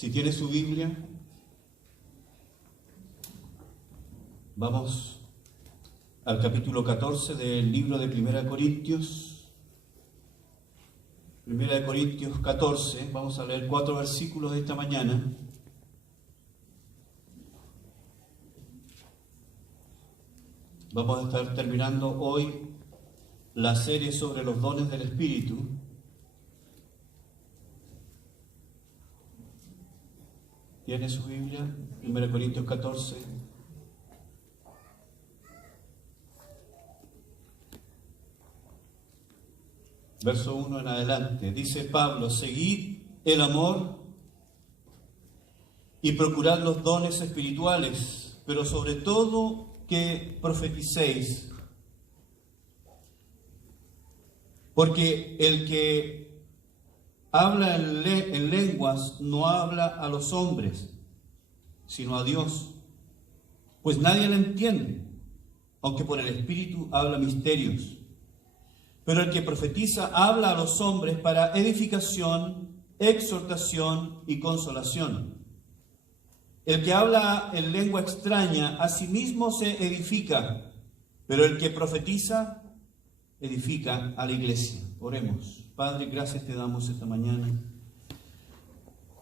Si tiene su Biblia, vamos al capítulo 14 del libro de Primera de Corintios. Primera de Corintios 14, vamos a leer 4 versículos de esta mañana. Vamos a estar terminando hoy la serie sobre los dones del Espíritu. ¿Tiene su Biblia? 1 Corintios 14. Verso 1 en adelante. Dice Pablo: seguid el amor y procurad los dones espirituales, pero sobre todo que profeticéis. Porque el que habla en lenguas no habla a los hombres, sino a Dios, pues nadie le entiende, aunque por el Espíritu habla misterios. Pero el que profetiza habla a los hombres para edificación, exhortación y consolación. El que habla en lengua extraña a sí mismo se edifica, pero el que profetiza edifica a la iglesia. Oremos. Padre, gracias te damos esta mañana.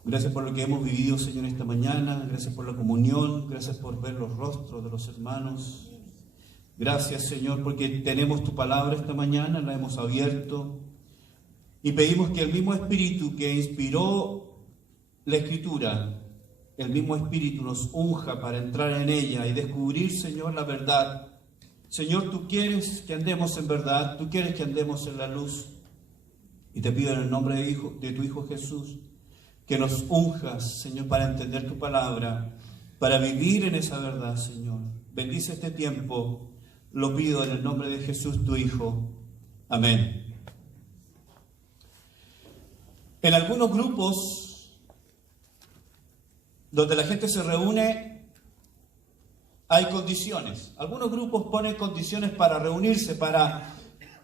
Gracias por lo que hemos vivido, Señor, esta mañana. Gracias por la comunión. Gracias por ver los rostros de los hermanos. Gracias, Señor, porque tenemos tu palabra esta mañana, la hemos abierto. Y pedimos que el mismo Espíritu que inspiró la Escritura, el mismo Espíritu nos unja para entrar en ella y descubrir, Señor, la verdad. Señor, tú quieres que andemos en verdad, tú quieres que andemos en la luz. Y te pido en el nombre de tu Hijo Jesús, que nos unjas, Señor, para entender tu palabra, para vivir en esa verdad, Señor. Bendice este tiempo, lo pido en el nombre de Jesús, tu Hijo. Amén. En algunos grupos donde la gente se reúne, hay condiciones. Algunos grupos ponen condiciones para reunirse, para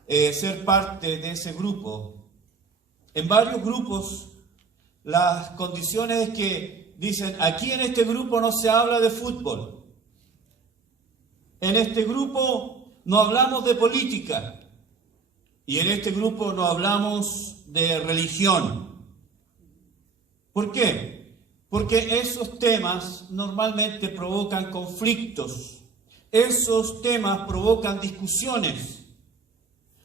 ser parte de ese grupo. En varios grupos, las condiciones es que dicen: aquí en este grupo no se habla de fútbol. En este grupo no hablamos de política. Y en este grupo no hablamos de religión. ¿Por qué? Porque esos temas normalmente provocan conflictos. Esos temas provocan discusiones.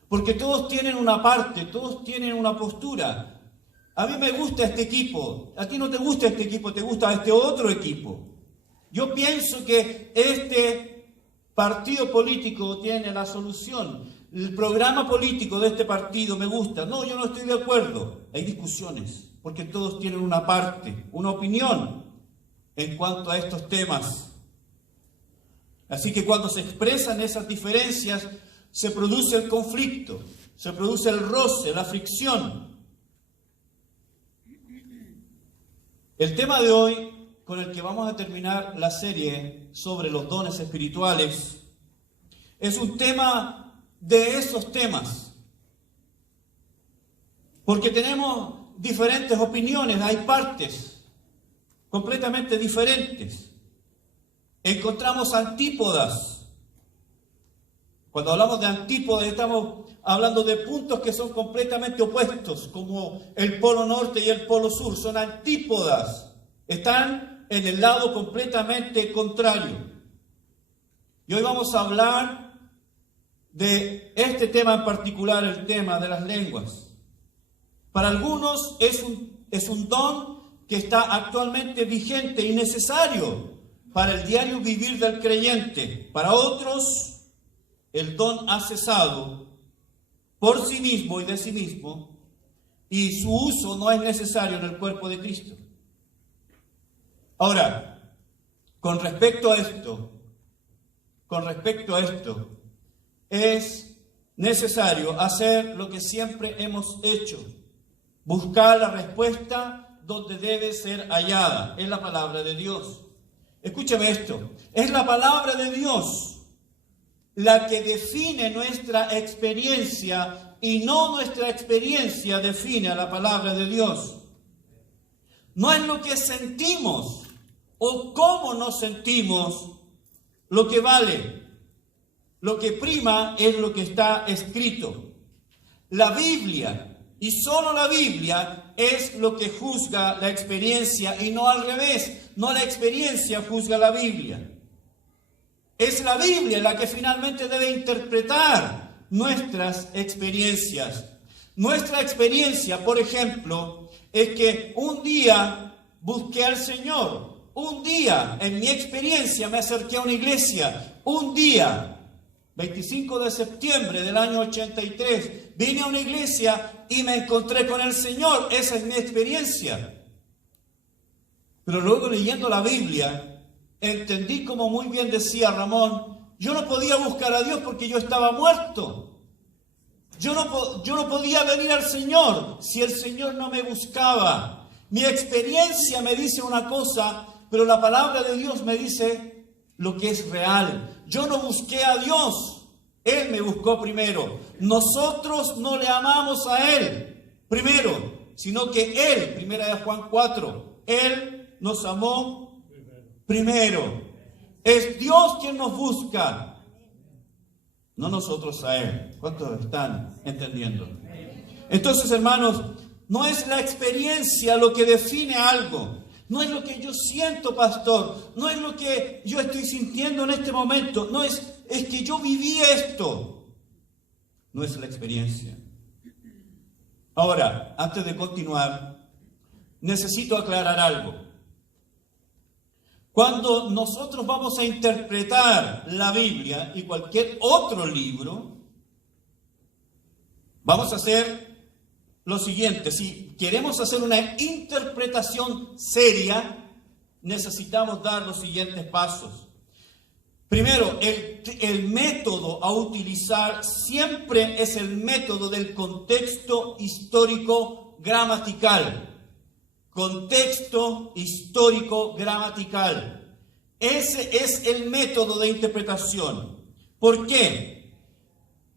Porque todos tienen una parte, todos tienen una postura. A mí me gusta este equipo, a ti no te gusta este equipo, te gusta este otro equipo. Yo pienso que este partido político tiene la solución. El programa político de este partido me gusta. No, yo no estoy de acuerdo. Hay discusiones. Porque todos tienen una parte, una opinión en cuanto a estos temas. Así que cuando se expresan esas diferencias, se produce el conflicto, se produce el roce, la fricción. El tema de hoy, con el que vamos a terminar la serie sobre los dones espirituales, es un tema de esos temas. Porque tenemos diferentes opiniones, hay partes completamente diferentes. Encontramos antípodas. Cuando hablamos de antípodas estamos hablando de puntos que son completamente opuestos, como el polo norte y el polo sur, son antípodas. Están en el lado completamente contrario. Y hoy vamos a hablar de este tema en particular, el tema de las lenguas. Para algunos es un don que está actualmente vigente y necesario para el diario vivir del creyente. Para otros, el don ha cesado por sí mismo y de sí mismo, y su uso no es necesario en el cuerpo de Cristo. Ahora, con respecto a esto, es necesario hacer lo que siempre hemos hecho: buscar la respuesta donde debe ser hallada. Es la palabra de Dios. Escúcheme esto. Es la palabra de Dios la que define nuestra experiencia y no nuestra experiencia define a la palabra de Dios. No es lo que sentimos o cómo nos sentimos lo que vale. Lo que prima es lo que está escrito. La Biblia, y solo la Biblia, es lo que juzga la experiencia y no al revés. No la experiencia juzga la Biblia. Es la Biblia la que finalmente debe interpretar nuestras experiencias. Nuestra experiencia, por ejemplo, es que un día busqué al Señor. Un día, en mi experiencia, me acerqué a una iglesia. Un día, 25 de septiembre del año 83, vine a una iglesia y me encontré con el Señor. Esa es mi experiencia. Pero luego, leyendo la Biblia, entendí, como muy bien decía Ramón, yo no podía buscar a Dios porque yo estaba muerto. Yo no podía venir al Señor si el Señor no me buscaba. Mi experiencia me dice una cosa, pero la palabra de Dios me dice lo que es real. Yo no busqué a Dios, Él me buscó primero. Nosotros no le amamos a Él primero, sino que Él, primera de Juan 4, Él nos amó primero. Es Dios quien nos busca, no nosotros a Él. ¿Cuántos están entendiendo? Entonces, hermanos, no es la experiencia lo que define algo. No es lo que yo siento, pastor. No es lo que yo estoy sintiendo en este momento. No es que yo viví esto. No es la experiencia. Ahora, antes de continuar, necesito aclarar algo. Cuando nosotros vamos a interpretar la Biblia y cualquier otro libro, vamos a hacer lo siguiente: si queremos hacer una interpretación seria, necesitamos dar los siguientes pasos. Primero, el método a utilizar siempre es el método del contexto histórico gramatical. Contexto histórico gramatical. Ese es el método de interpretación. ¿Por qué?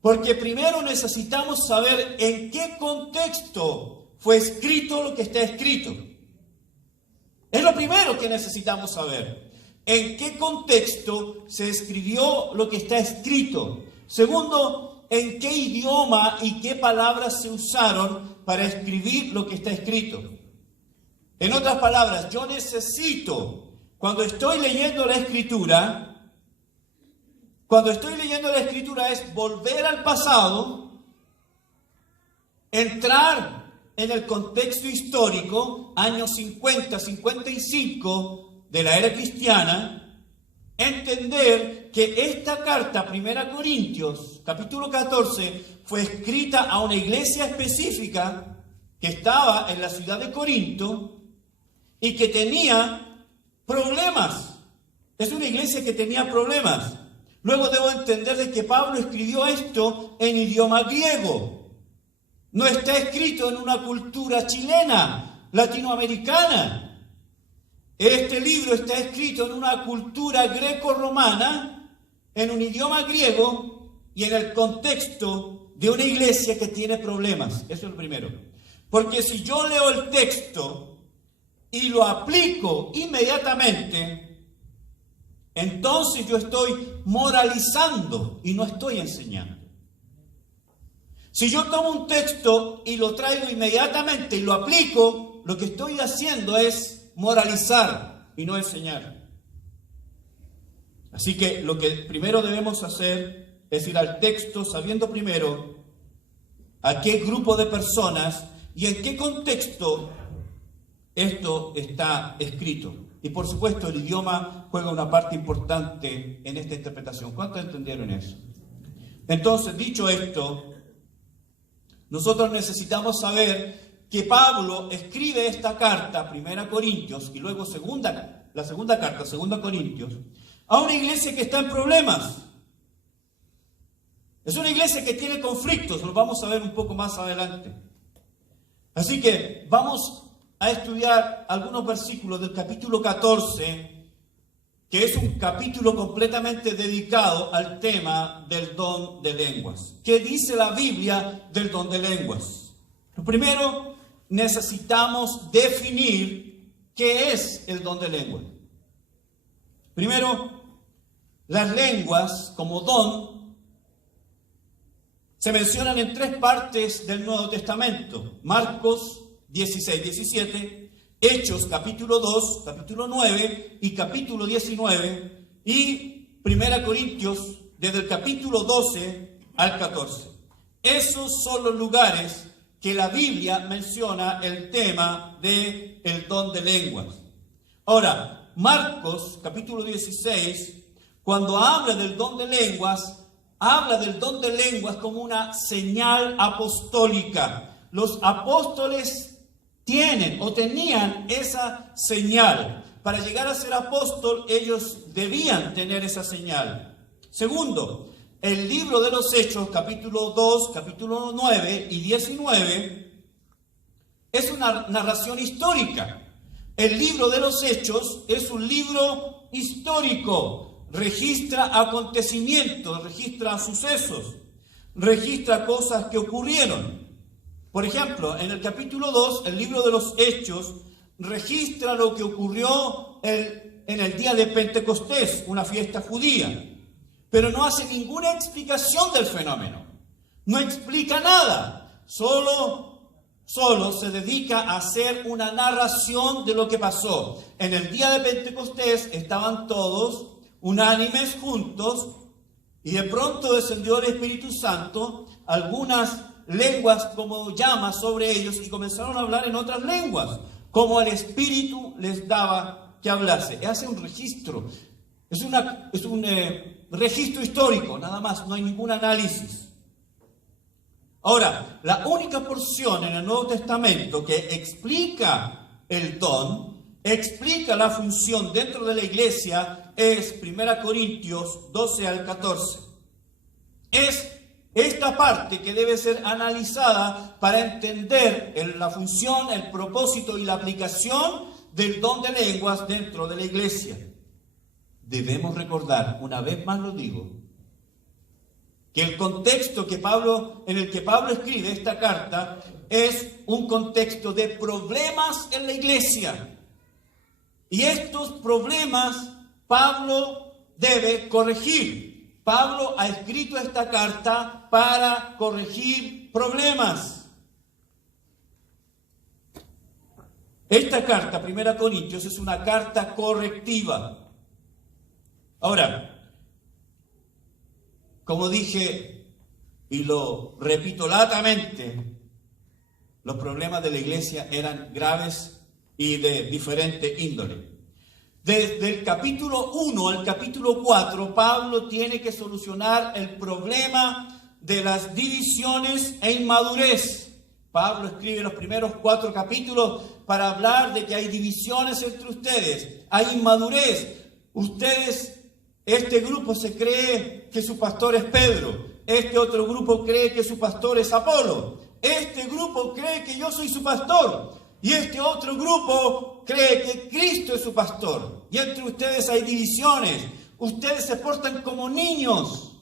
Porque primero necesitamos saber en qué contexto fue escrito lo que está escrito. Es lo primero que necesitamos saber. ¿En qué contexto se escribió lo que está escrito? Segundo, ¿en qué idioma y qué palabras se usaron para escribir lo que está escrito? En otras palabras, yo necesito, cuando estoy leyendo la Escritura, es volver al pasado, entrar en el contexto histórico, años 50, 55 de la era cristiana, entender que esta carta, 1 Corintios, capítulo 14, fue escrita a una iglesia específica que estaba en la ciudad de Corinto y que tenía problemas. Es una iglesia que tenía problemas. Luego debo entender de que Pablo escribió esto en idioma griego. No está escrito en una cultura chilena, latinoamericana. Este libro está escrito en una cultura greco-romana, en un idioma griego y en el contexto de una iglesia que tiene problemas. Eso es lo primero. Porque si yo leo el texto y lo aplico inmediatamente, entonces yo estoy moralizando y no estoy enseñando. Si yo tomo un texto y lo traigo inmediatamente y lo aplico, lo que estoy haciendo es moralizar y no enseñar. Así que lo que primero debemos hacer es ir al texto sabiendo primero a qué grupo de personas y en qué contexto esto está escrito. Y por supuesto el idioma juega una parte importante en esta interpretación. ¿Cuántos entendieron eso? Entonces, dicho esto, nosotros necesitamos saber que Pablo escribe esta carta, 1 Corintios, y luego la segunda carta, 2 Corintios, a una iglesia que está en problemas. Es una iglesia que tiene conflictos, lo vamos a ver un poco más adelante. Así que vamos a estudiar algunos versículos del capítulo 14, que es un capítulo completamente dedicado al tema del don de lenguas. ¿Qué dice la Biblia del don de lenguas? Lo primero, necesitamos definir ¿qué es el don de lengua? Primero, las lenguas como don se mencionan en 3 partes del Nuevo Testamento. Marcos 16, 17, Hechos capítulo 2, capítulo 9 y capítulo 19 y 1 Corintios desde el capítulo 12 al 14. Esos son los lugares que la Biblia menciona el tema del don de lenguas. Ahora, Marcos capítulo 16, cuando habla del don de lenguas, habla del don de lenguas como una señal apostólica. Los apóstoles tienen o tenían esa señal. Para llegar a ser apóstol, ellos debían tener esa señal. Segundo, el libro de los Hechos, capítulo 2, capítulo 9 y 19, es una narración histórica. El libro de los Hechos es un libro histórico. Registra acontecimientos, registra sucesos, registra cosas que ocurrieron. Por ejemplo, en el capítulo 2, el libro de los Hechos registra lo que ocurrió en el día de Pentecostés, una fiesta judía. Pero no hace ninguna explicación del fenómeno. No explica nada. Solo se dedica a hacer una narración de lo que pasó. En el día de Pentecostés estaban todos unánimes juntos y de pronto descendió el Espíritu Santo, algunas lenguas como llamas sobre ellos y comenzaron a hablar en otras lenguas, como el Espíritu les daba que hablase. Hace un registro. Es un registro histórico, nada más, no hay ningún análisis. Ahora, la única porción en el Nuevo Testamento que explica el don, explica la función dentro de la iglesia, es 1 Corintios 12 al 14. Es esta parte que debe ser analizada para entender la función, el propósito y la aplicación del don de lenguas dentro de la iglesia. Debemos recordar, una vez más lo digo, que el contexto en el que Pablo escribe esta carta es un contexto de problemas en la iglesia. Y estos problemas Pablo debe corregir. Pablo ha escrito esta carta para corregir problemas. Esta carta, 1 Corintios, es una carta correctiva. Ahora, como dije y lo repito latamente, los problemas de la iglesia eran graves y de diferente índole. Desde el capítulo 1 al capítulo 4, Pablo tiene que solucionar el problema de las divisiones e inmadurez. Pablo escribe los primeros 4 capítulos para hablar de que hay divisiones entre ustedes, hay inmadurez. Este grupo se cree que su pastor es Pedro, este otro grupo cree que su pastor es Apolo, este grupo cree que yo soy su pastor y este otro grupo cree que Cristo es su pastor. Y entre ustedes hay divisiones, ustedes se portan como niños.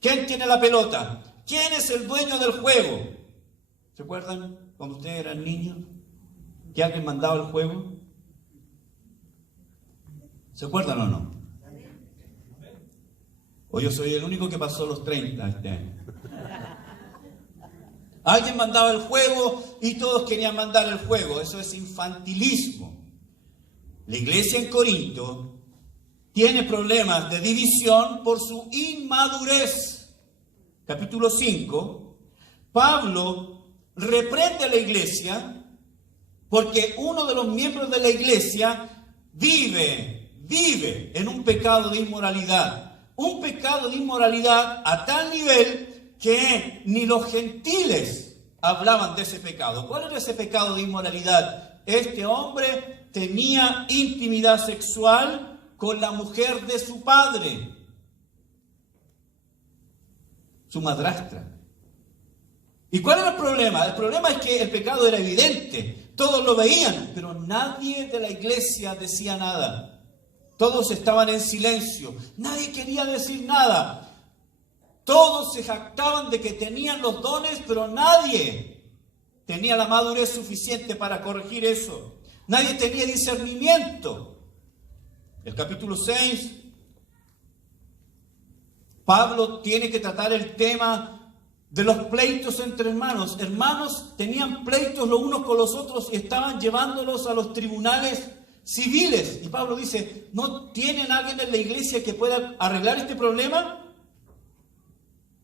¿Quién tiene la pelota? ¿Quién es el dueño del juego? ¿Se acuerdan cuando ustedes eran niños? ¿Que alguien mandaba el juego? ¿Se acuerdan o no? O yo soy el único que pasó los 30 este año. Alguien mandaba el juego y todos querían mandar el juego. Eso es infantilismo. La iglesia en Corinto tiene problemas de división por su inmadurez. Capítulo 5, Pablo reprende a la iglesia porque uno de los miembros de la iglesia vive en un pecado de inmoralidad. Un pecado de inmoralidad a tal nivel que ni los gentiles hablaban de ese pecado. ¿Cuál era ese pecado de inmoralidad? Este hombre tenía intimidad sexual con la mujer de su padre, su madrastra. ¿Y cuál era el problema? El problema es que el pecado era evidente, todos lo veían, pero nadie de la iglesia decía nada. Todos estaban en silencio, nadie quería decir nada. Todos se jactaban de que tenían los dones, pero nadie tenía la madurez suficiente para corregir eso. Nadie tenía discernimiento. El capítulo 6, Pablo tiene que tratar el tema de los pleitos entre hermanos. Hermanos tenían pleitos los unos con los otros y estaban llevándolos a los tribunales civiles. Y Pablo dice, ¿no tienen alguien en la iglesia que pueda arreglar este problema?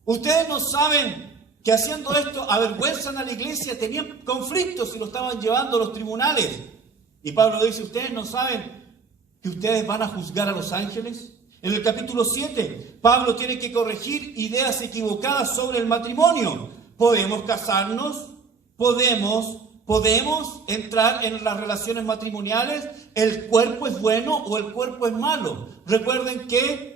Ustedes no saben que haciendo esto avergüenzan a la iglesia, tenían conflictos y lo estaban llevando a los tribunales. Y Pablo dice, ¿ustedes no saben que ustedes van a juzgar a los ángeles? En el capítulo 7, Pablo tiene que corregir ideas equivocadas sobre el matrimonio. ¿Podemos casarnos? ¿Podemos entrar en las relaciones matrimoniales? ¿El cuerpo es bueno o el cuerpo es malo? Recuerden que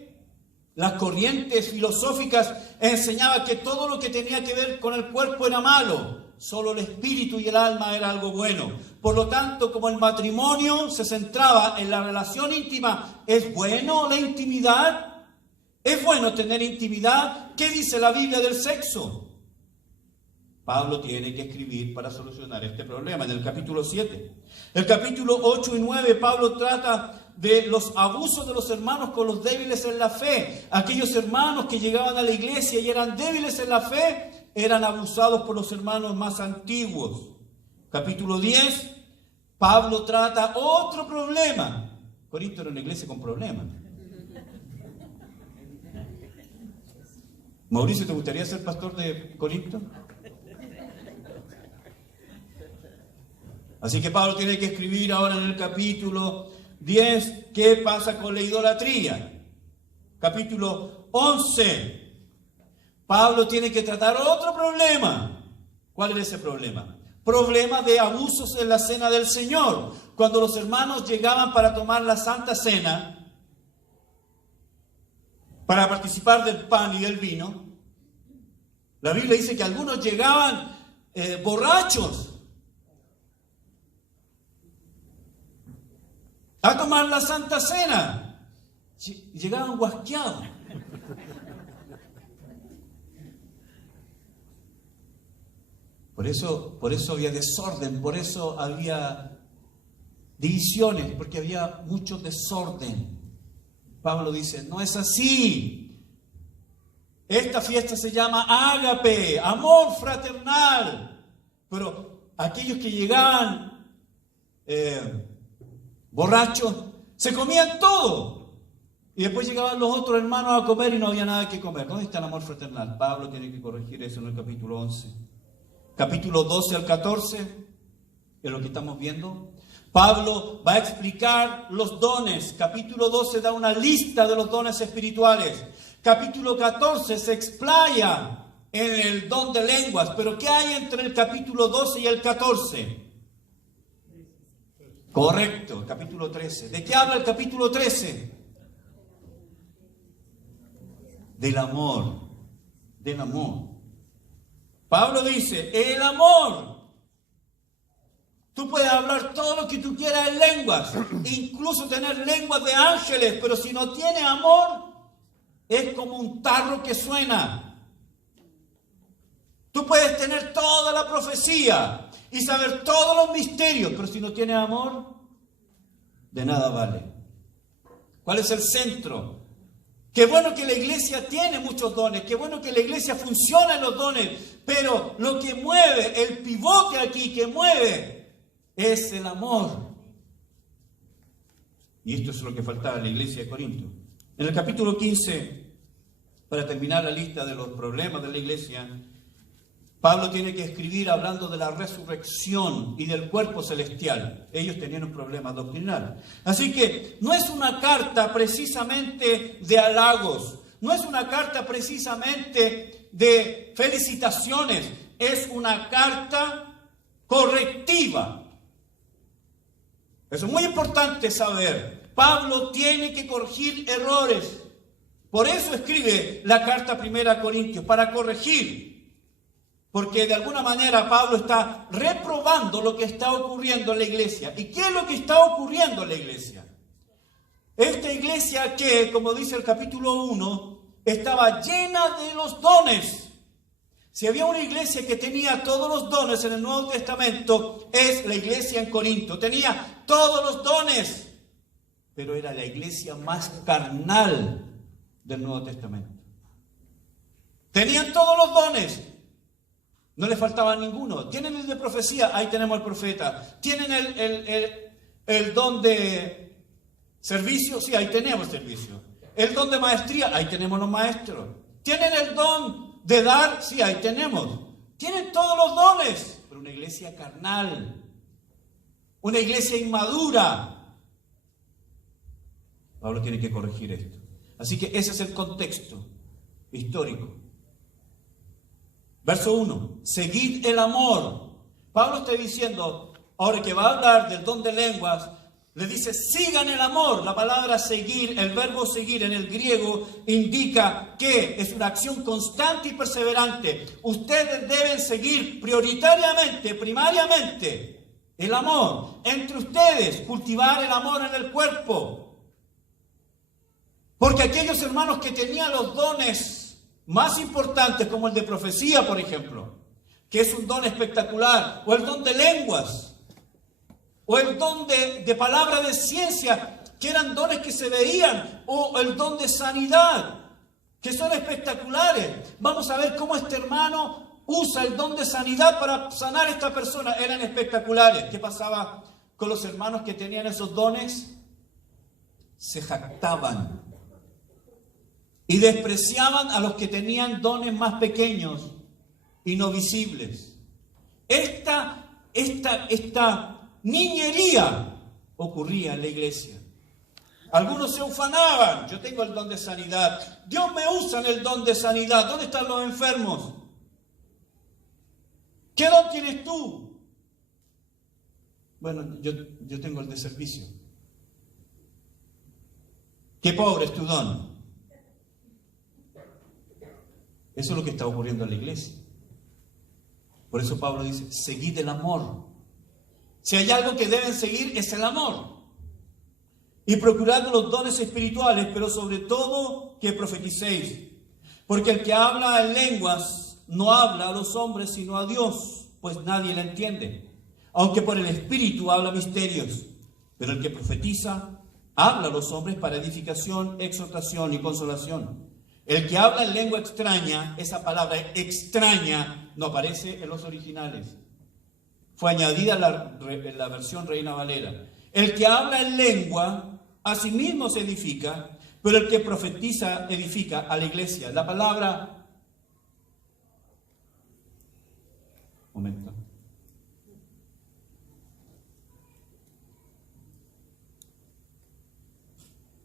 las corrientes filosóficas enseñaban que todo lo que tenía que ver con el cuerpo era malo. Solo el espíritu y el alma era algo bueno. Por lo tanto, como el matrimonio se centraba en la relación íntima, ¿es bueno la intimidad? ¿Es bueno tener intimidad? ¿Qué dice la Biblia del sexo? Pablo tiene que escribir para solucionar este problema en el capítulo 7. El capítulo 8 y 9, Pablo trata de los abusos de los hermanos con los débiles en la fe. Aquellos hermanos que llegaban a la iglesia y eran débiles en la fe, eran abusados por los hermanos más antiguos. Capítulo 10, Pablo trata otro problema. Corinto era una iglesia con problemas. Mauricio, ¿te gustaría ser pastor de Corinto? Así que Pablo tiene que escribir ahora en el capítulo 10, ¿qué pasa con la idolatría? Capítulo 11, Pablo tiene que tratar otro problema. ¿Cuál es ese problema? Problema de abusos en la cena del Señor. Cuando los hermanos llegaban para tomar la Santa Cena, para participar del pan y del vino, la Biblia dice que algunos llegaban borrachos a tomar la Santa Cena. Llegaban guasqueados. Por eso había desorden, por eso había divisiones, porque había mucho desorden. Pablo dice, no es así. Esta fiesta se llama ágape, amor fraternal. Pero aquellos que llegaban borrachos, se comían todo. Y después llegaban los otros hermanos a comer y no había nada que comer. ¿Dónde está el amor fraternal? Pablo tiene que corregir eso en el capítulo 11. Capítulo 12 al 14, es lo que estamos viendo. Pablo va a explicar los dones. Capítulo 12 da una lista de los dones espirituales. Capítulo 14 se explaya en el don de lenguas. Pero ¿qué hay entre el capítulo 12 y el 14? Correcto, el capítulo 13. ¿De qué habla el capítulo 13? Del amor. Del amor. Pablo dice, el amor. Tú puedes hablar todo lo que tú quieras en lenguas, incluso tener lenguas de ángeles, pero si no tiene amor, es como un tarro que suena. Tú puedes tener toda la profecía y saber todos los misterios, pero si no tienes amor, de nada vale. ¿Cuál es el centro? Qué bueno que la iglesia tiene muchos dones, qué bueno que la iglesia funciona en los dones, pero lo que mueve, el pivote aquí que mueve, es el amor. Y esto es lo que faltaba en la iglesia de Corinto. En el capítulo 15, para terminar la lista de los problemas de la iglesia, Pablo tiene que escribir hablando de la resurrección y del cuerpo celestial. Ellos tenían un problema doctrinal. Así que no es una carta precisamente de halagos, no es una carta precisamente de felicitaciones, es una carta correctiva. Eso es muy importante saber. Pablo tiene que corregir errores. Por eso escribe la carta primera a Corintios, para corregir. Porque de alguna manera Pablo está reprobando lo que está ocurriendo en la iglesia. ¿Y qué es lo que está ocurriendo en la iglesia? Esta iglesia que, como dice el capítulo 1, estaba llena de los dones. Si había una iglesia que tenía todos los dones en el Nuevo Testamento, es la iglesia en Corinto. Tenía todos los dones, pero era la iglesia más carnal del Nuevo Testamento. Tenían todos los dones, no les faltaba ninguno. Tienen el de profecía, ahí tenemos al profeta. Tienen el don de servicio, sí, ahí tenemos servicio. El don de maestría, ahí tenemos los maestros. Tienen el don de dar, sí, ahí tenemos. Tienen todos los dones, pero una iglesia carnal, una iglesia inmadura. Pablo tiene que corregir esto. Así que ese es el contexto histórico. Verso 1, seguid el amor. Pablo está diciendo, ahora que va a hablar del don de lenguas, le dice, sigan el amor. La palabra seguir, el verbo seguir en el griego indica que es una acción constante y perseverante. Ustedes deben seguir prioritariamente, primariamente, el amor. Entre ustedes, cultivar el amor en el cuerpo. Porque aquellos hermanos que tenían los dones más importantes, como el de profecía, por ejemplo, que es un don espectacular, o el don de lenguas, o el don de palabra de ciencia, que eran dones que se veían, o el don de sanidad, que son espectaculares. Vamos a ver cómo este hermano usa el don de sanidad para sanar a esta persona. Eran espectaculares. ¿Qué pasaba con los hermanos que tenían esos dones? Se jactaban y despreciaban a los que tenían dones más pequeños y no visibles. Esta niñería ocurría en la iglesia. Algunos se ufanaban, yo tengo el don de sanidad, Dios me usa en el don de sanidad. ¿Dónde están los enfermos? ¿Qué don tienes tú? Bueno, yo tengo el de servicio. Qué pobre es tu don. Eso es lo que está ocurriendo en la iglesia. Por eso Pablo dice, seguid el amor. Si hay algo que deben seguir es el amor. Y procurad los dones espirituales, pero sobre todo que profeticéis. Porque el que habla en lenguas no habla a los hombres sino a Dios, pues nadie le entiende. Aunque por el Espíritu habla misterios. Pero el que profetiza habla a los hombres para edificación, exhortación y consolación. El que habla en lengua extraña, esa palabra extraña no aparece en los originales. Fue añadida en la versión Reina Valera. El que habla en lengua, a sí mismo se edifica, pero el que profetiza edifica a la iglesia. La palabra... Momento.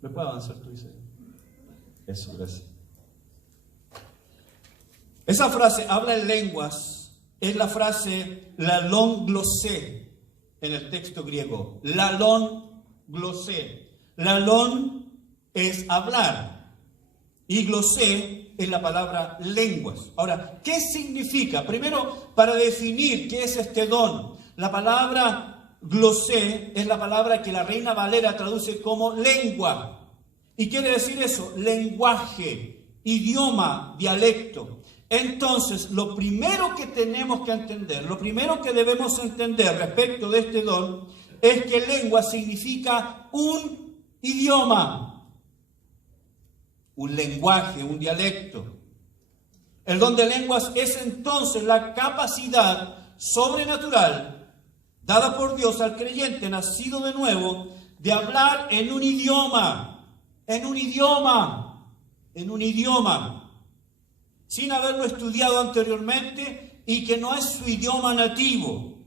¿Me puedo avanzar tú, Isabel? Eso, gracias. Esa frase, habla en lenguas, es la frase lalón glosé en el texto griego. Lalón glosé. Lalón es hablar y glosé es la palabra lenguas. Ahora, ¿qué significa? Primero, para definir qué es este don, la palabra glosé es la palabra que la Reina Valera traduce como lengua. ¿Y quiere decir eso? Lenguaje, idioma, dialecto. Entonces, lo primero que tenemos que entender, lo primero que debemos entender respecto de este don, es que lengua significa un idioma, un lenguaje, un dialecto. El don de lenguas es entonces la capacidad sobrenatural dada por Dios al creyente nacido de nuevo de hablar en un idioma, sin haberlo estudiado anteriormente y que no es su idioma nativo,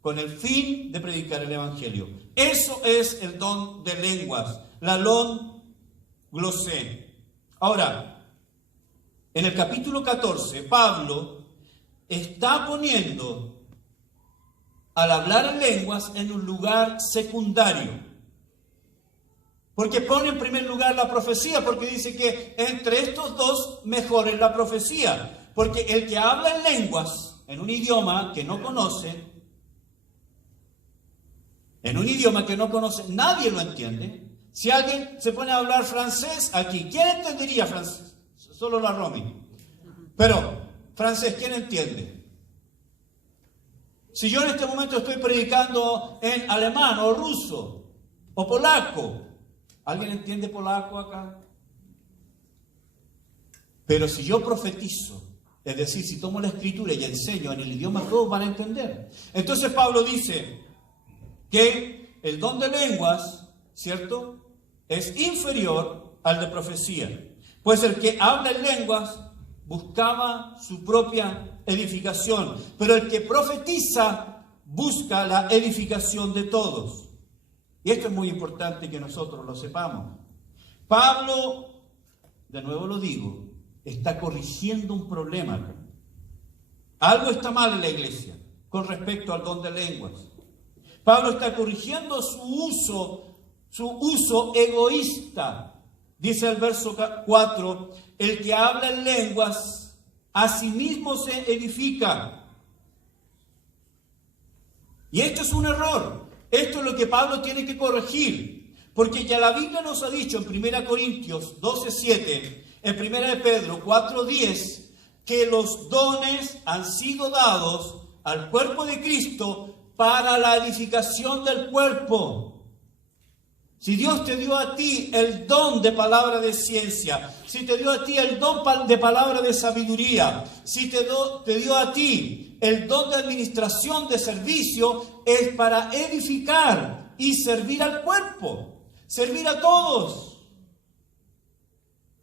con el fin de predicar el Evangelio. Eso es el don de lenguas, lalón glosé. Ahora, en el capítulo 14, Pablo está poniendo al hablar en lenguas en un lugar secundario. Porque pone en primer lugar la profecía, porque dice que entre estos dos mejor es la profecía. Porque el que habla en lenguas, en un idioma que no conoce, nadie lo entiende. Si alguien se pone a hablar francés aquí, ¿quién entendería francés? Solo la Romy. Pero francés, ¿quién entiende? Si yo en este momento estoy predicando en alemán o ruso o polaco, ¿alguien entiende polaco acá? Pero si yo profetizo, es decir, si tomo la escritura y enseño en el idioma, todos van a entender. Entonces Pablo dice que el don de lenguas, ¿cierto?, es inferior al de profecía. Pues el que habla en lenguas buscaba su propia edificación, pero el que profetiza busca la edificación de todos. Y esto es muy importante que nosotros lo sepamos. Pablo, de nuevo lo digo, está corrigiendo un problema acá. Algo está mal en la iglesia con respecto al don de lenguas. Pablo está corrigiendo su uso egoísta. Dice el verso 4, el que habla en lenguas a sí mismo se edifica. Y esto es un error. Esto es lo que Pablo tiene que corregir. Porque ya la Biblia nos ha dicho en 1 Corintios 12:7, en 1 de Pedro 4:10, que los dones han sido dados al cuerpo de Cristo para la edificación del cuerpo. Si Dios te dio a ti el don de palabra de ciencia, si te dio a ti el don de palabra de sabiduría, si te dio a ti el don de administración de servicio, es para edificar y servir al cuerpo, servir a todos.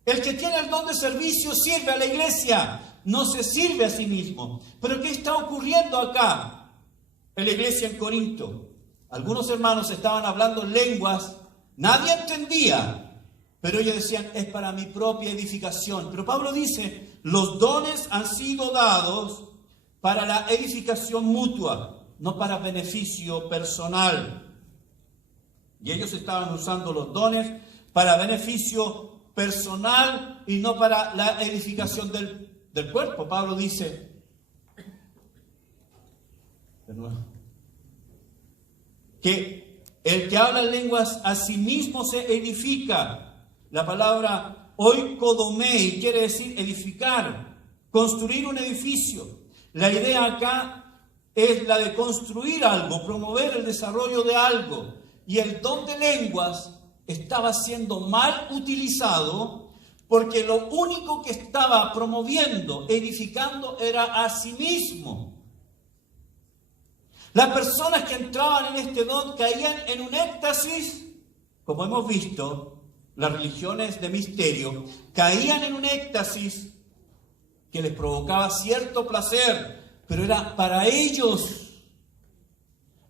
El que tiene el don de servicio sirve a la iglesia, no se sirve a sí mismo. Pero ¿qué está ocurriendo acá en la iglesia en Corinto? Algunos hermanos estaban hablando en lenguas, nadie entendía, pero ellos decían, es para mi propia edificación. Pero Pablo dice, los dones han sido dados para la edificación mutua, no para beneficio personal. Y ellos estaban usando los dones para beneficio personal y no para la edificación del cuerpo. Pablo dice, de nuevo, que el que habla en lenguas a sí mismo se edifica. La palabra oikodomei quiere decir edificar, construir un edificio. La idea acá es la de construir algo, promover el desarrollo de algo. Y el don de lenguas estaba siendo mal utilizado porque lo único que estaba promoviendo, edificando, era a sí mismo. Las personas que entraban en este don caían en un éxtasis, como hemos visto, las religiones de misterio, caían en un éxtasis que les provocaba cierto placer, pero era para ellos.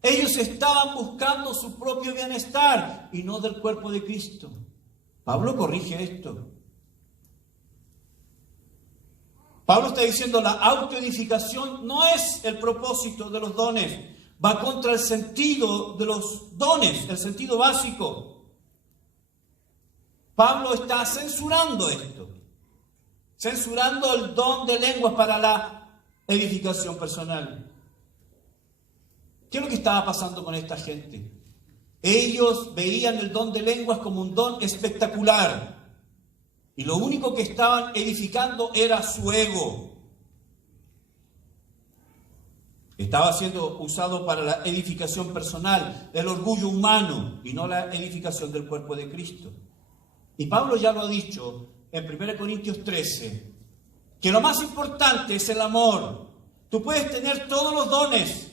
Ellos estaban buscando su propio bienestar y no del cuerpo de Cristo. Pablo corrige esto. Pablo está diciendo la autoedificación no es el propósito de los dones. Va contra el sentido de los dones, el sentido básico. Pablo está censurando esto. Censurando el don de lenguas para la edificación personal. ¿Qué es lo que estaba pasando con esta gente? Ellos veían el don de lenguas como un don espectacular. Y lo único que estaban edificando era su ego. Estaba siendo usado para la edificación personal, el orgullo humano, y no la edificación del cuerpo de Cristo. Y Pablo ya lo ha dicho en 1 Corintios 13, que lo más importante es el amor. Tú puedes tener todos los dones,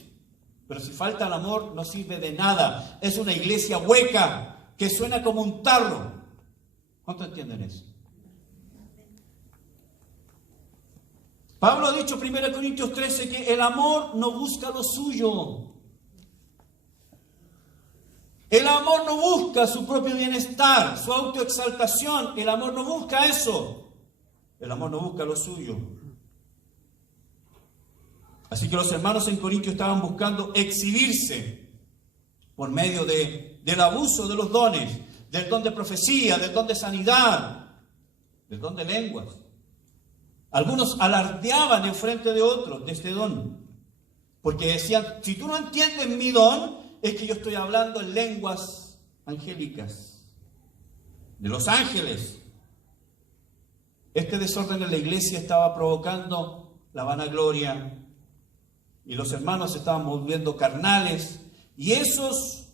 pero si falta el amor no sirve de nada. Es una iglesia hueca que suena como un tarro. ¿Cuántos entienden eso? Pablo ha dicho en 1 Corintios 13 que el amor no busca lo suyo. El amor no busca su propio bienestar, su autoexaltación. El amor no busca eso. El amor no busca lo suyo. Así que los hermanos en Corintio estaban buscando exhibirse por medio del abuso de los dones, del don de profecía, del don de sanidad, del don de lenguas. Algunos alardeaban en frente de otros de este don, porque decían, si tú no entiendes mi don, es que yo estoy hablando en lenguas angélicas, de los ángeles. Este desorden en la iglesia estaba provocando la vanagloria, y los hermanos se estaban volviendo carnales, y esos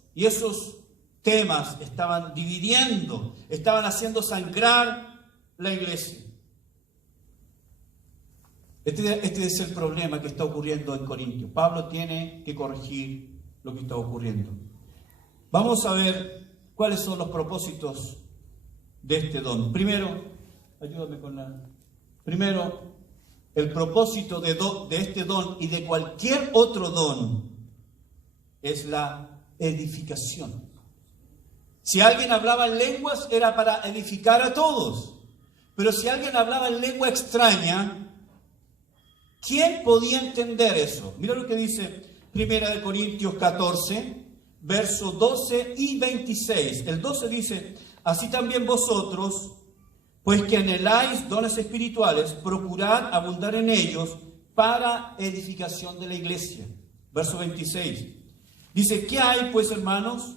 temas estaban dividiendo, estaban haciendo sangrar la iglesia. Este es el problema que está ocurriendo en Corintios. Pablo tiene que corregir lo que está ocurriendo. Vamos a ver cuáles son los propósitos de este don. Primero, el propósito de este don y de cualquier otro don es la edificación. Si alguien hablaba en lenguas era para edificar a todos, pero si alguien hablaba en lengua extraña, ¿quién podía entender eso? Mira lo que dice 1 Corintios 14, versos 12 y 26. El 12 dice: así también vosotros, pues que anheláis dones espirituales, procurad abundar en ellos para edificación de la iglesia. Verso 26. Dice: ¿qué hay pues, hermanos?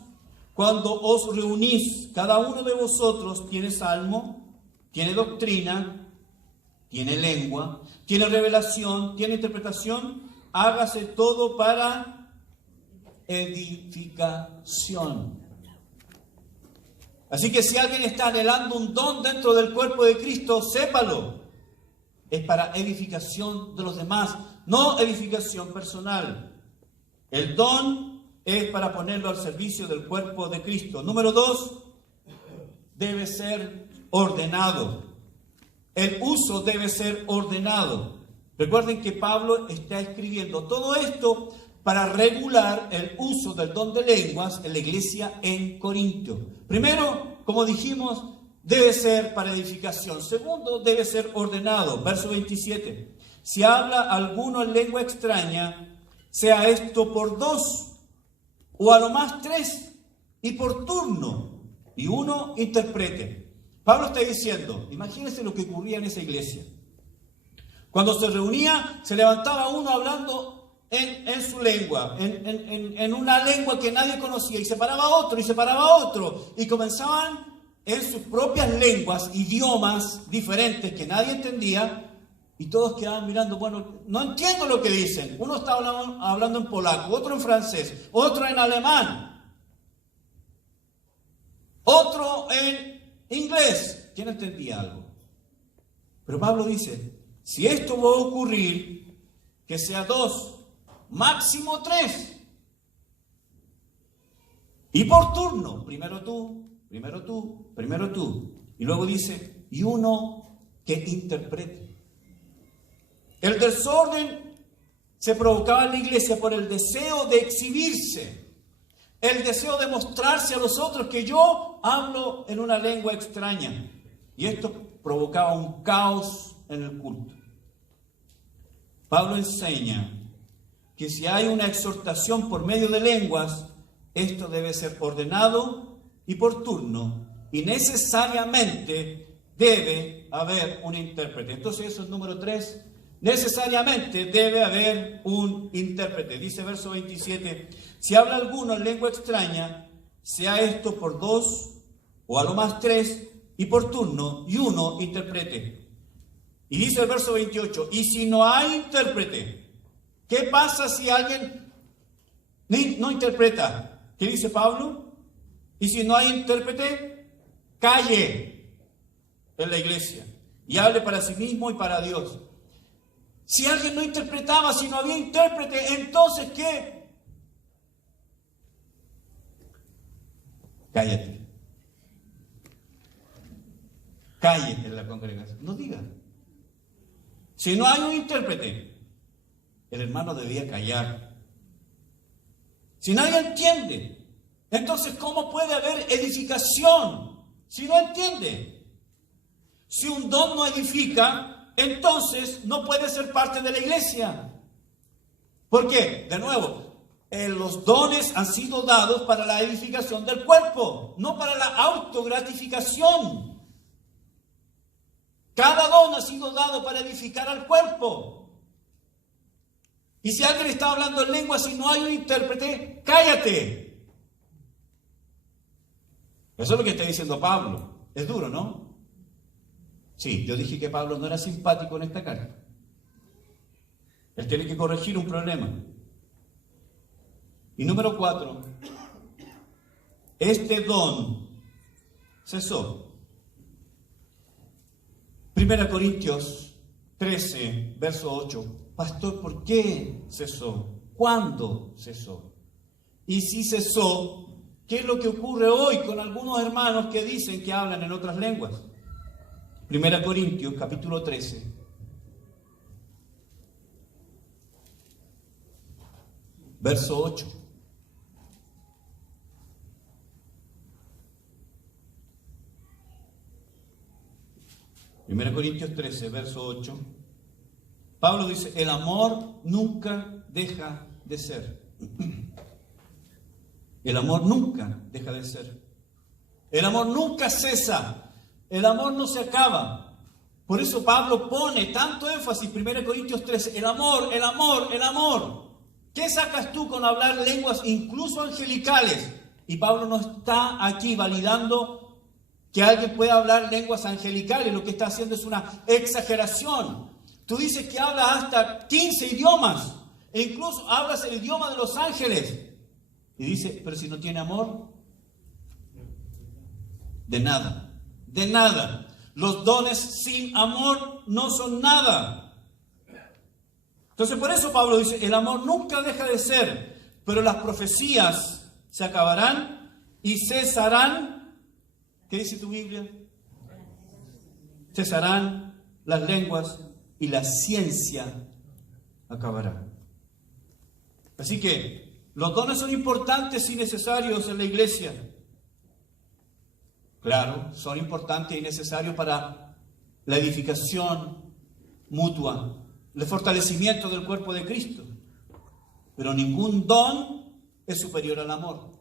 Cuando os reunís, cada uno de vosotros tiene salmo, tiene doctrina, tiene lengua, tiene revelación, tiene interpretación. Hágase todo para edificación. Así que si alguien está anhelando un don dentro del cuerpo de Cristo, sépalo. Es para edificación de los demás, no edificación personal. El don es para ponerlo al servicio del cuerpo de Cristo. Número 2, debe ser ordenado. El uso debe ser ordenado. Recuerden que Pablo está escribiendo todo esto para regular el uso del don de lenguas en la iglesia en Corinto. Primero, como dijimos, debe ser para edificación. Segundo, debe ser ordenado. Verso 27. Si habla alguno en lengua extraña, sea esto por 2 o a lo más 3 y por turno, y uno interprete. Pablo está diciendo, imagínense lo que ocurría en esa iglesia. Cuando se reunía, se levantaba uno hablando en su lengua, en una lengua que nadie conocía, y se paraba otro, y comenzaban en sus propias lenguas, idiomas diferentes que nadie entendía, y todos quedaban mirando, bueno, no entiendo lo que dicen. Uno estaba hablando en polaco, otro en francés, otro en alemán, otro en inglés. ¿Quién entendía algo? Pero Pablo dice, si esto va a ocurrir, que sea 2, máximo 3. Y por turno, primero tú, primero tú, primero tú. Y luego dice, y uno que interprete. El desorden se provocaba en la iglesia por el deseo de exhibirse, el deseo de mostrarse a los otros que yo hablo en una lengua extraña. Y esto provocaba un caos en el culto. Pablo enseña que si hay una exhortación por medio de lenguas, esto debe ser ordenado y por turno, y necesariamente debe haber un intérprete. Entonces eso es número 3. Necesariamente debe haber un intérprete. Dice verso 27, si habla alguno en lengua extraña, sea esto por 2 o a lo más 3 y por turno, y uno interprete. Y dice el verso 28, y si no hay intérprete, ¿qué pasa si alguien no interpreta? ¿Qué dice Pablo? Y si no hay intérprete, calle en la iglesia y hable para sí mismo y para Dios. Si alguien no interpretaba, si no había intérprete, entonces ¿qué? Cállate. Cállate en la congregación. No digas. Si no hay un intérprete, el hermano debía callar. Si nadie entiende, entonces ¿cómo puede haber edificación si no entiende? Si un don no edifica, entonces no puede ser parte de la iglesia. ¿Por qué? De nuevo, los dones han sido dados para la edificación del cuerpo, no para la autogratificación. Cada don ha sido dado para edificar al cuerpo. Y si alguien está hablando en lengua, si no hay un intérprete, cállate. Eso es lo que está diciendo Pablo. Es duro, ¿no? Sí, yo dije que Pablo no era simpático en esta carta. Él tiene que corregir un problema. Y número 4, este don cesó. 1 Corintios 13, verso 8. Pastor, ¿por qué cesó? ¿Cuándo cesó? Y si cesó, ¿qué es lo que ocurre hoy con algunos hermanos que dicen que hablan en otras lenguas? 1 Corintios capítulo 13. Verso 8. Primera Corintios 13, verso 8. Pablo dice, el amor nunca deja de ser. El amor nunca deja de ser. El amor nunca cesa. El amor no se acaba. Por eso Pablo pone tanto énfasis, 1 Corintios 13, el amor, el amor, el amor. ¿Qué sacas tú con hablar lenguas incluso angelicales? Y Pablo no está aquí validando que alguien pueda hablar lenguas angelicales. Lo que está haciendo es una exageración. Tú dices que hablas hasta 15 idiomas. E incluso hablas el idioma de los ángeles. Y dice, pero si no tiene amor, de nada. De nada. Los dones sin amor no son nada. Entonces por eso Pablo dice, el amor nunca deja de ser, pero las profecías se acabarán y cesarán. ¿Qué dice tu Biblia? Cesarán las lenguas y la ciencia acabará. Así que los dones son importantes y necesarios en la iglesia. Claro, son importantes y necesarios para la edificación mutua, el fortalecimiento del cuerpo de Cristo. Pero ningún don es superior al amor.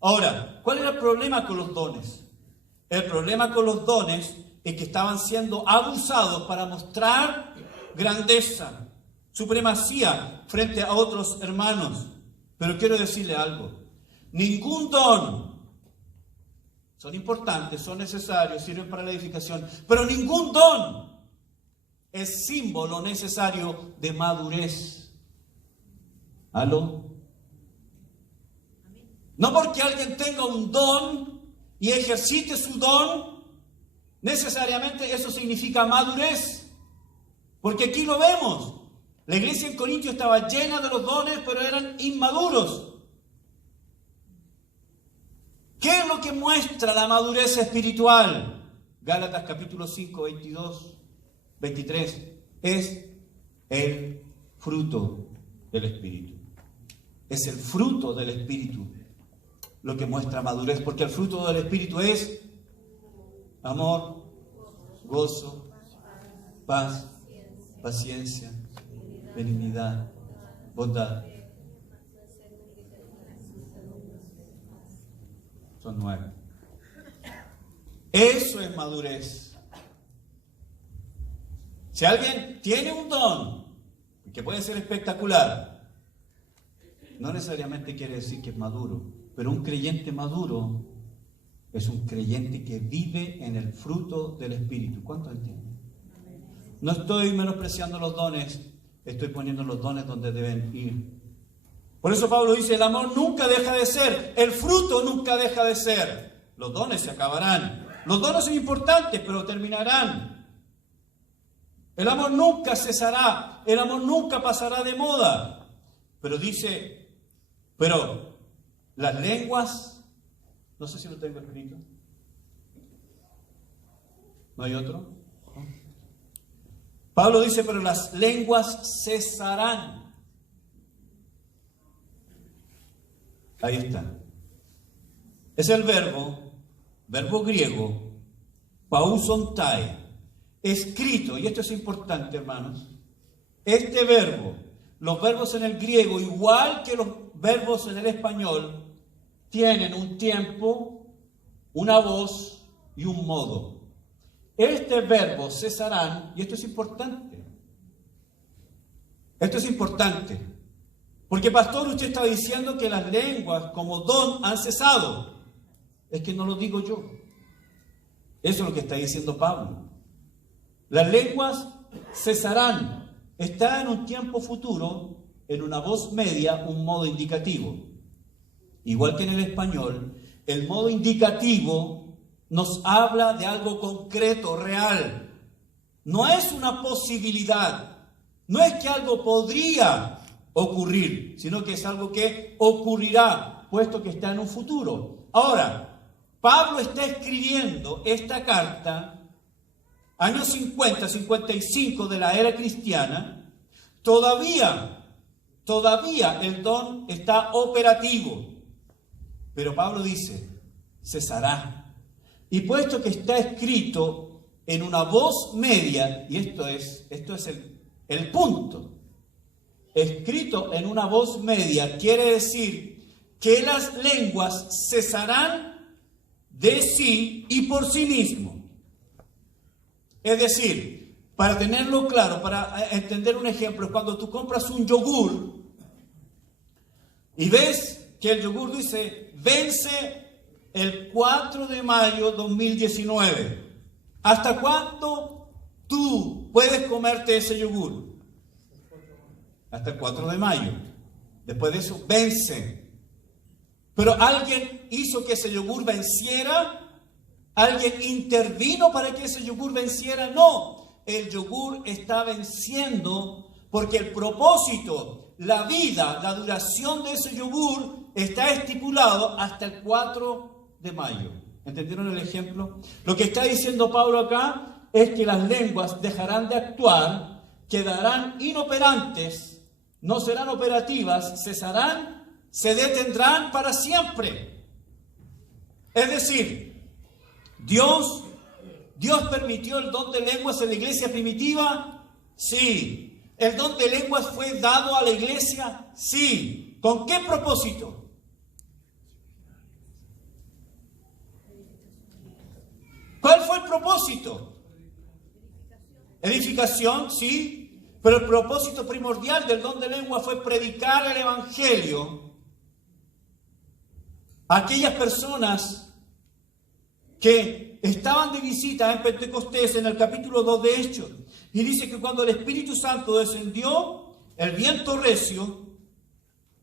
Ahora, ¿cuál era el problema con los dones? El problema con los dones es que estaban siendo abusados para mostrar grandeza, supremacía frente a otros hermanos. Pero quiero decirle algo. Ningún don, son importantes, son necesarios, sirven para la edificación, pero ningún don es símbolo necesario de madurez. ¿Aló? No porque alguien tenga un don y ejercite su don, necesariamente eso significa madurez. Porque aquí lo vemos. La iglesia en Corintio estaba llena de los dones, pero eran inmaduros. ¿Qué es lo que muestra la madurez espiritual? Gálatas capítulo 5, 22, 23. Es el fruto del Espíritu. Es el fruto del Espíritu lo que muestra madurez, porque el fruto del Espíritu es amor, gozo, paz, paciencia, benignidad, bondad. Son 9. Eso es madurez. Si alguien tiene un don, que puede ser espectacular, no necesariamente quiere decir que es maduro, pero un creyente maduro es un creyente que vive en el fruto del Espíritu. ¿Cuántos entienden? No estoy menospreciando los dones, estoy poniendo los dones donde deben ir. Por eso Pablo dice, el amor nunca deja de ser, el fruto nunca deja de ser. Los dones se acabarán. Los dones son importantes, pero terminarán. El amor nunca cesará, el amor nunca pasará de moda. Pero dice, pero las lenguas, no sé si lo tengo escrito. ¿No hay otro? Pablo dice, pero las lenguas cesarán. Ahí está. Es el verbo griego, pausontai, escrito, y esto es importante, hermanos. Este verbo, los verbos en el griego, igual que los verbos en el español, tienen un tiempo, una voz y un modo. Este verbo cesarán, y esto es importante. Esto es importante. Porque, pastor, usted está diciendo que las lenguas como don han cesado. Es que no lo digo yo. Eso es lo que está diciendo Pablo. Las lenguas cesarán. está en un tiempo futuro, en una voz media, un modo indicativo. Igual que en el español, el modo indicativo nos habla de algo concreto, real. No es una posibilidad, no es que algo podría ocurrir, sino que es algo que ocurrirá, puesto que está en un futuro. Ahora, Pablo está escribiendo esta carta, años 50, 55 de la era cristiana. Todavía el don está operativo. Pero Pablo dice, cesará. Y puesto que está escrito en una voz media, y esto es el punto, escrito en una voz media, quiere decir que las lenguas cesarán de sí y por sí mismo. Es decir, para tenerlo claro, para entender un ejemplo, cuando tú compras un yogur y ves que el yogur dice, vence el 4 de mayo 2019. ¿Hasta cuándo tú puedes comerte ese yogur? Hasta el 4 de mayo. Después de eso, vence. Pero alguien hizo que ese yogur venciera. ¿Alguien intervino para que ese yogur venciera? No. El yogur está venciendo porque el propósito, la vida, la duración de ese yogur está estipulado hasta el 4 de mayo. ¿Entendieron el ejemplo? Lo que está diciendo Pablo acá es que las lenguas dejarán de actuar, quedarán inoperantes, no serán operativas, cesarán, se detendrán para siempre. Es decir, Dios permitió el don de lenguas en la iglesia primitiva. Sí. ¿El don de lenguas fue dado a la iglesia? Sí. ¿Con qué propósito? ¿Cuál fue el propósito? Edificación, sí. Pero el propósito primordial del don de lengua fue predicar el evangelio a aquellas personas que estaban de visita en Pentecostés, en el capítulo 2 de Hechos. Y dice que cuando el Espíritu Santo descendió, el viento recio,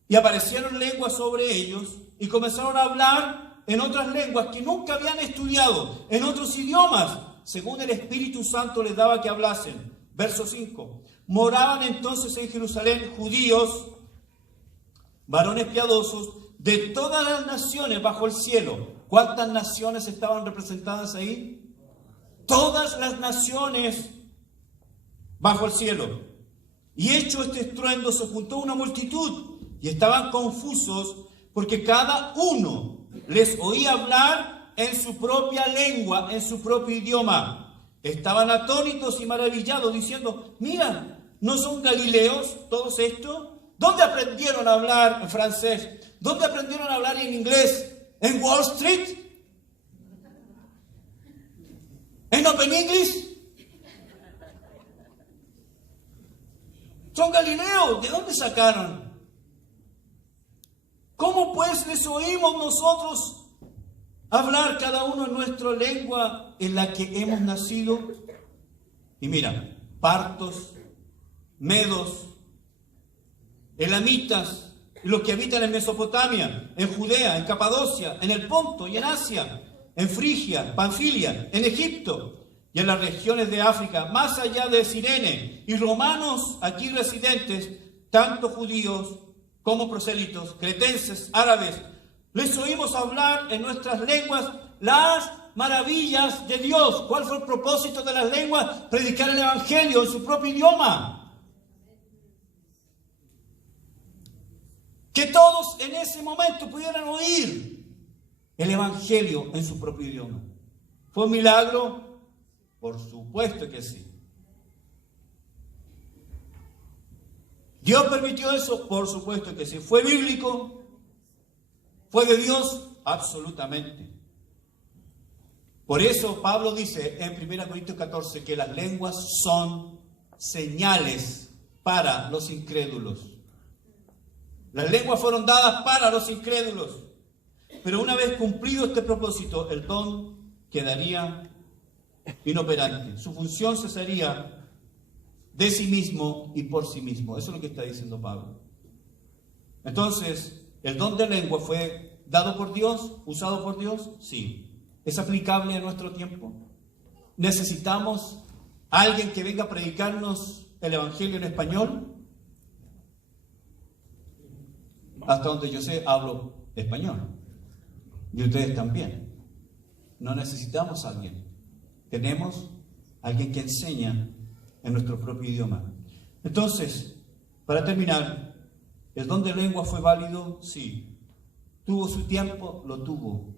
y aparecieron lenguas sobre ellos, y comenzaron a hablar en otras lenguas que nunca habían estudiado, en otros idiomas, según el Espíritu Santo les daba que hablasen. Verso 5. Moraban entonces en Jerusalén judíos, varones piadosos, de todas las naciones bajo el cielo. ¿Cuántas naciones estaban representadas ahí? Todas las naciones bajo el cielo. Y hecho este estruendo, se juntó una multitud y estaban confusos porque cada uno les oía hablar en su propia lengua, en su propio idioma. Estaban atónitos y maravillados diciendo, mira, ¿no son galileos todos estos? ¿Dónde aprendieron a hablar en francés? ¿Dónde aprendieron a hablar en inglés? ¿En Wall Street? ¿En Open English? Son galileos. ¿De dónde sacaron? ¿Cómo pues les oímos nosotros hablar cada uno en nuestra lengua en la que hemos nacido? Y mira, partos, medos, elamitas, los que habitan en Mesopotamia, en Judea, en Capadocia, en el Ponto y en Asia, en Frigia, Panfilia, en Egipto y en las regiones de África, más allá de Cirene, y romanos aquí residentes, tanto judíos como prosélitos, cretenses, árabes, les oímos hablar en nuestras lenguas las maravillas de Dios. ¿Cuál fue el propósito de las lenguas? Predicar el evangelio en su propio idioma. Que todos en ese momento pudieran oír el evangelio en su propio idioma. ¿Fue un milagro? Por supuesto que sí. ¿Dios permitió eso? Por supuesto que sí. ¿Fue bíblico? ¿Fue de Dios? Absolutamente. Por eso Pablo dice en 1 Corintios 14 que las lenguas son señales para los incrédulos. Las lenguas fueron dadas para los incrédulos. Pero una vez cumplido este propósito, el don quedaría inoperante. Su función cesaría de sí mismo y por sí mismo. Eso es lo que está diciendo Pablo. Entonces, ¿el don de lengua fue dado por Dios, usado por Dios? Sí. ¿Es aplicable a nuestro tiempo? ¿Necesitamos a alguien que venga a predicarnos el Evangelio en español? Hasta donde yo sé, hablo español. Y ustedes también. No necesitamos a alguien. Tenemos a alguien que enseña en nuestro propio idioma. Entonces, para terminar, ¿el don de lengua fue válido? Sí. ¿Tuvo su tiempo? Lo tuvo.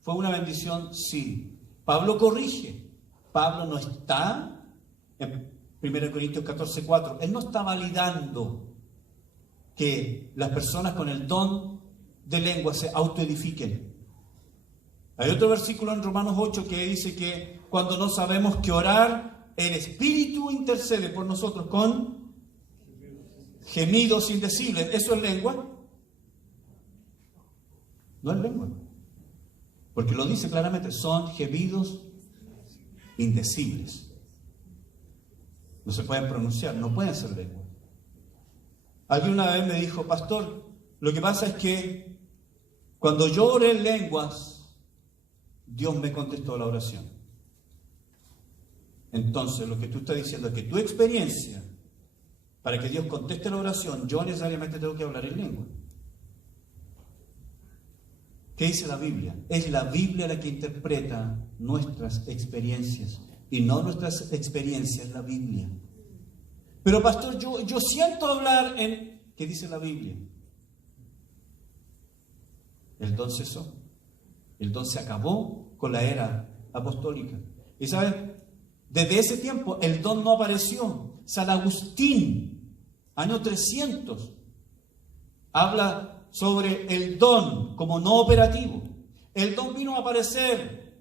¿Fue una bendición? Sí. Pablo corrige. Pablo no está en 1 Corintios 14:4. Él no está validando que las personas con el don de lengua se autoedifiquen. Hay otro versículo en Romanos 8 que dice que cuando no sabemos qué orar, el Espíritu intercede por nosotros con gemidos indecibles. ¿Eso es lengua? No es lengua. Porque lo dice claramente, son gemidos indecibles. No se pueden pronunciar, no pueden ser lengua. Alguien una vez me dijo, pastor, lo que pasa es que cuando yo oré en lenguas, Dios me contestó la oración. Entonces, lo que tú estás diciendo es que tu experiencia, para que Dios conteste la oración, yo necesariamente tengo que hablar en lengua. ¿Qué dice la Biblia? Es la Biblia la que interpreta nuestras experiencias y no nuestras experiencias la Biblia. Pero pastor, yo siento hablar en... ¿Qué dice la Biblia? El don cesó. El don se acabó con la era apostólica. Y ¿sabes? Desde ese tiempo el don no apareció. San Agustín, año 300, habla sobre el don como no operativo. El don vino a aparecer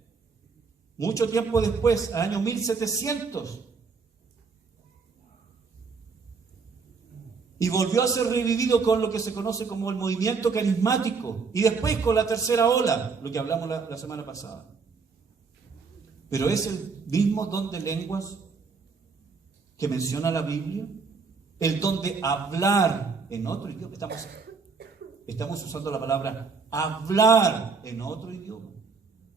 mucho tiempo después, al año 1700. Y volvió a ser revivido con lo que se conoce como el movimiento carismático. Y después con la tercera ola, lo que hablamos la semana pasada. Pero es el mismo don de lenguas que menciona la Biblia. El don de hablar en otro idioma. Estamos usando la palabra hablar en otro idioma.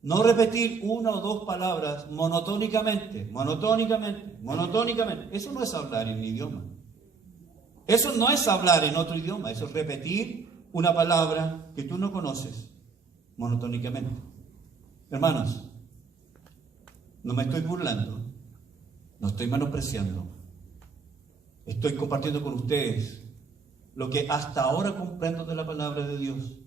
No repetir una o dos palabras monotónicamente. Eso no es hablar en idioma. Eso no es hablar en otro idioma, eso es repetir una palabra que tú no conoces monotónicamente. Hermanos, no me estoy burlando, no estoy menospreciando. Estoy compartiendo con ustedes lo que hasta ahora comprendo de la palabra de Dios.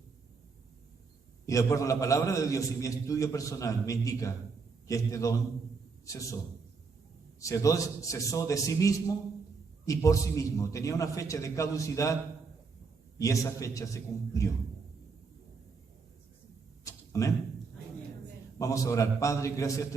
Y de acuerdo a la palabra de Dios y mi estudio personal me indica que este don cesó. Cesó de sí mismo y por sí mismo. Tenía una fecha de caducidad y esa fecha se cumplió. Amén. Vamos a orar. Padre, gracias.